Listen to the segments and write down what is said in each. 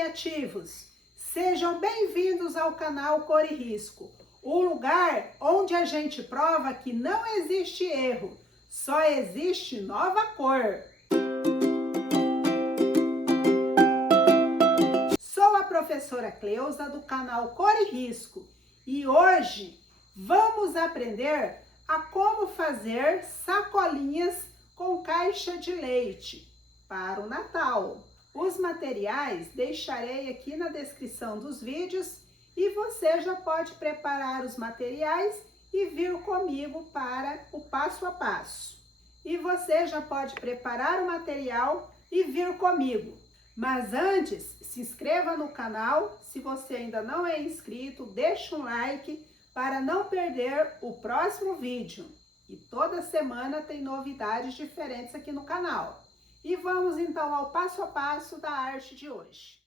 criativos! Sejam bem-vindos ao canal Cor e Risco, o lugar onde a gente prova que não existe erro, só existe nova cor. Sou a professora Cleusa do canal Cor e Risco e hoje vamos aprender a como fazer sacolinhas com caixa de leite para o Natal. Os materiais deixarei aqui na descrição dos vídeos e você já pode preparar os materiais e vir comigo para o passo a passo. E você já pode preparar o material e vir comigo. Mas antes, se inscreva no canal, se você ainda não é inscrito, deixa um like para não perder o próximo vídeo. E toda semana tem novidades diferentes aqui no canal. E vamos então ao passo a passo da arte de hoje.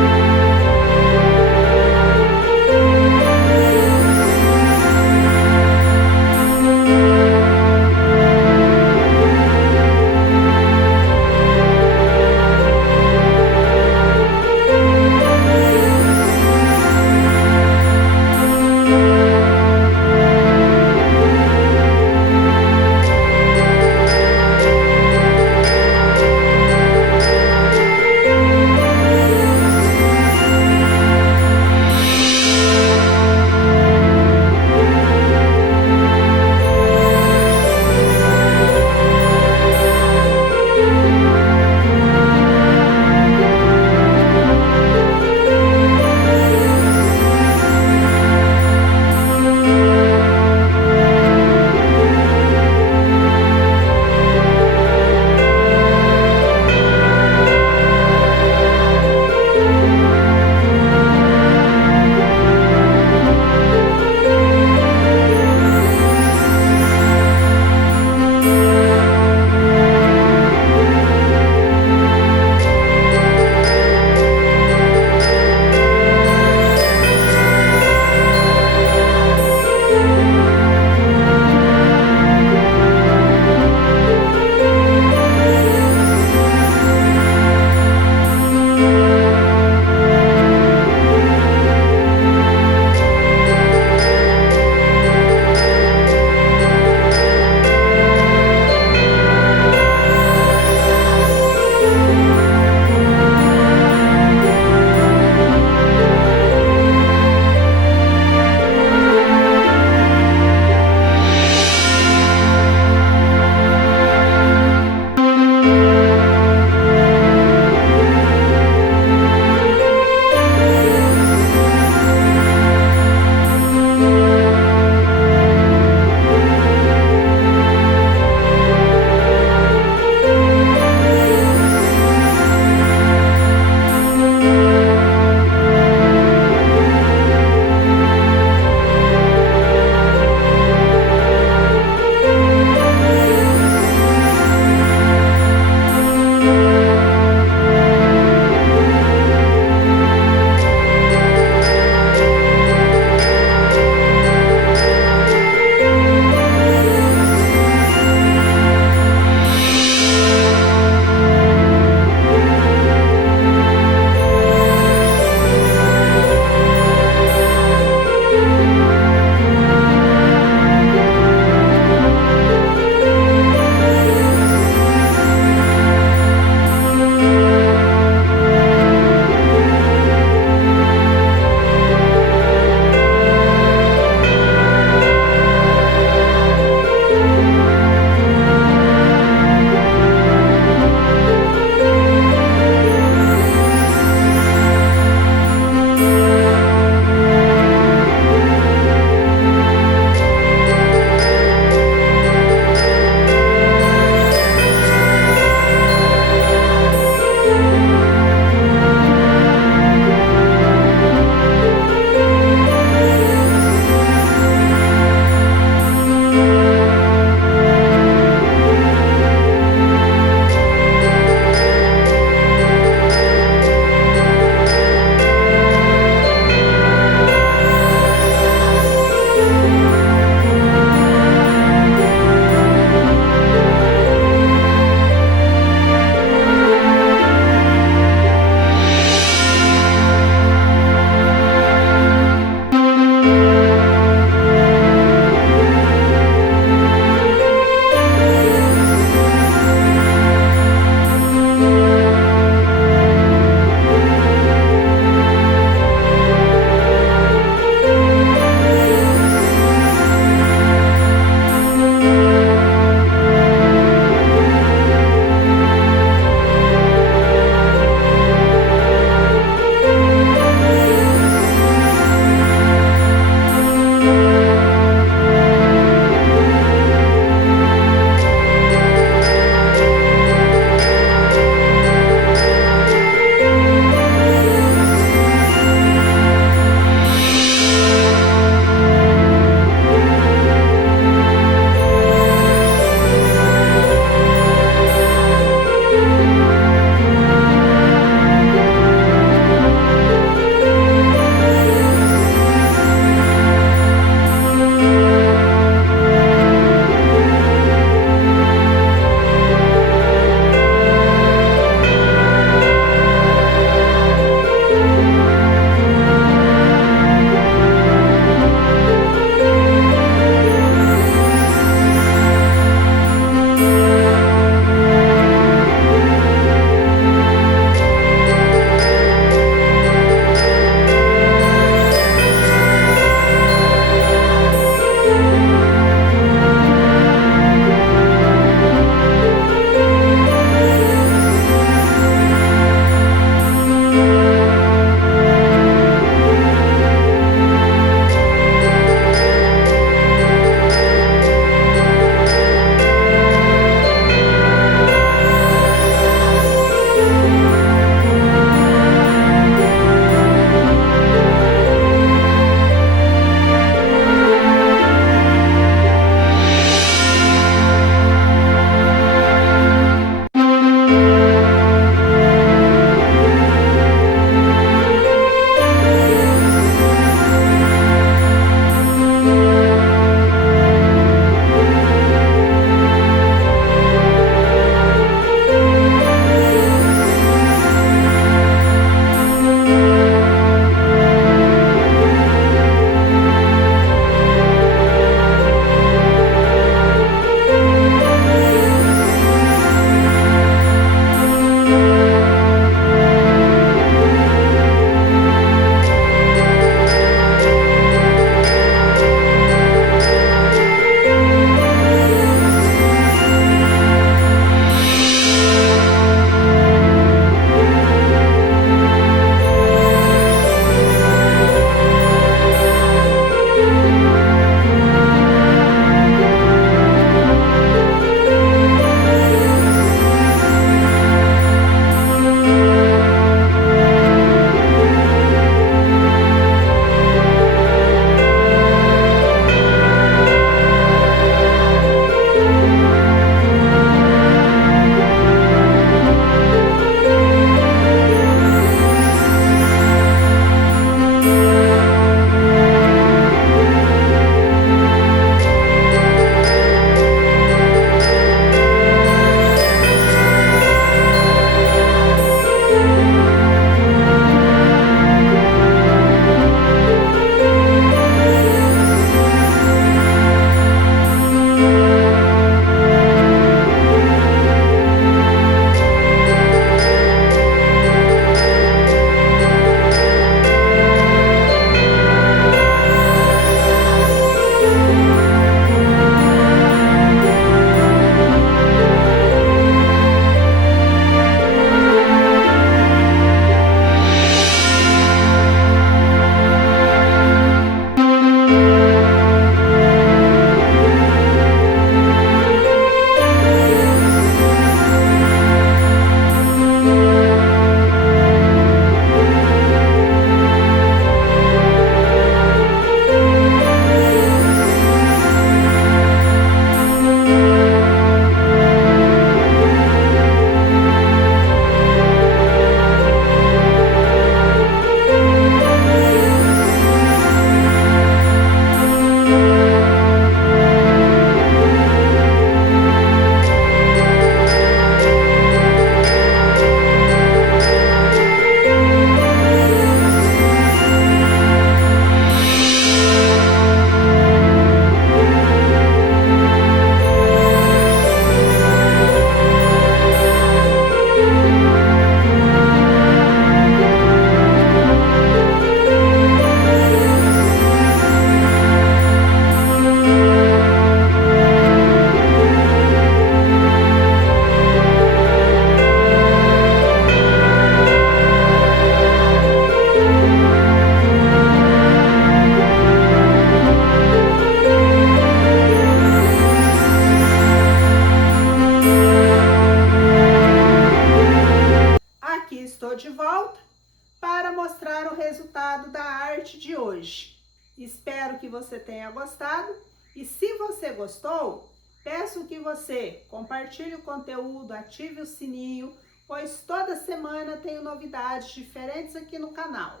hoje. Espero que você tenha gostado e se você gostou, peço que você compartilhe o conteúdo, ative o sininho, pois toda semana tenho novidades diferentes aqui no canal.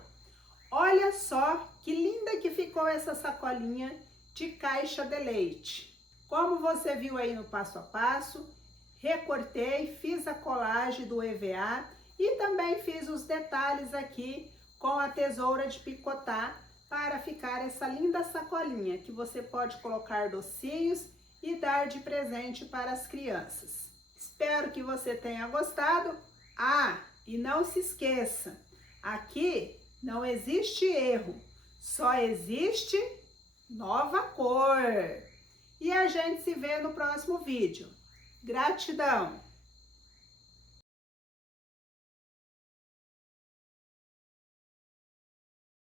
Olha só que linda que ficou essa sacolinha de caixa de leite. Como você viu aí no passo a passo, recortei, fiz a colagem do EVA e também fiz os detalhes aqui com a tesoura de picotar para ficar essa linda sacolinha que você pode colocar docinhos e dar de presente para as crianças. Espero que você tenha gostado. Ah, e não se esqueça, aqui não existe erro, só existe nova cor. E a gente se vê no próximo vídeo. Gratidão!